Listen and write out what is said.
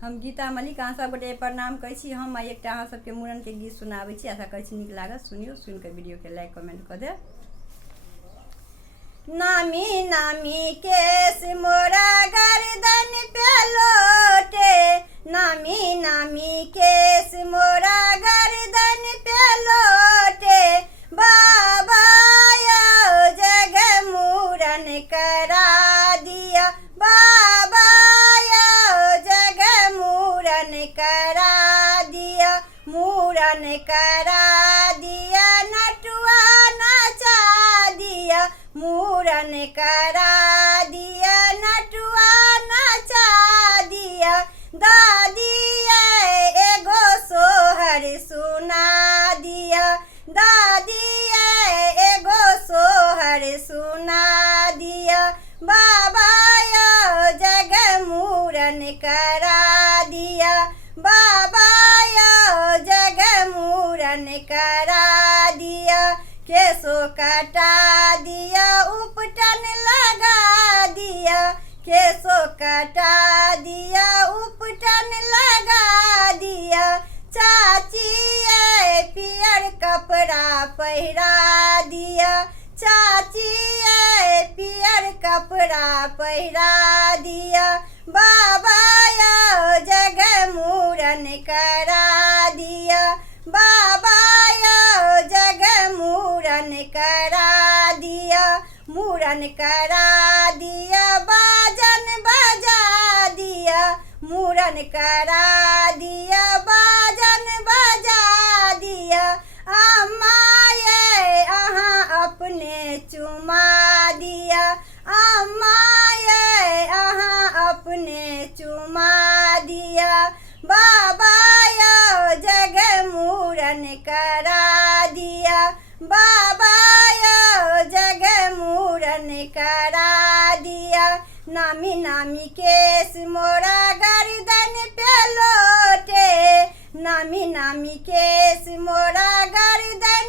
हम गीता मलिक अहाँ सब गोटे प्रणाम करै छी। हम एकटा अहाँ सबके मूड़न के गीत सुनाबै छी। आशा करै छी नीक लागत। सुनियो, सुन के वीडियो के लाइक कमेंट कर दे। नामी नामी केस मोरा गर्दन पे लोटे, नामी नामी केस मोरा गर्दन पे लोटे, बाबा यो जग मूड़न करा दिया, बाबा यो जग मूड़न करा दिया, मूड़न करा दिया, नटुआ नचा दिया, मूड़न करा दिया, नटुआ नचा दिया, दादी एगो सोहर सुना दिया, दादी एगो सोहर सुना दिया, बाबा यो जग मूड़न करा दिया, बाबा यो जग मूड़न करा दिया, केसो कटा दिया, उपटन लगा दिया, केसो कटा दिया, उपटन लगा दिया, चाची पियर कपड़ा पहिरा दिया, चाची पियर कपड़ा पहिरा दिया, बाबा यो जग मूड़न करा दिया, बाबा यो जग मूड़न करा दिया, मूड़न करा दिया, बाजन बजा दिया, मूड़न करा दिया, बाजन बजा दिया, अम्मा ये अहाँ अपने चुमा दिया, अम्मा ये अहाँ अपने चुमा दिया, बाबा यो जग मूड़न करा दिया, बाबा यो जग मूड़न करा दिया, नामी नामी केस मोरा गर्दन पे लोटे, नामी नामी केस मोरा गर्दन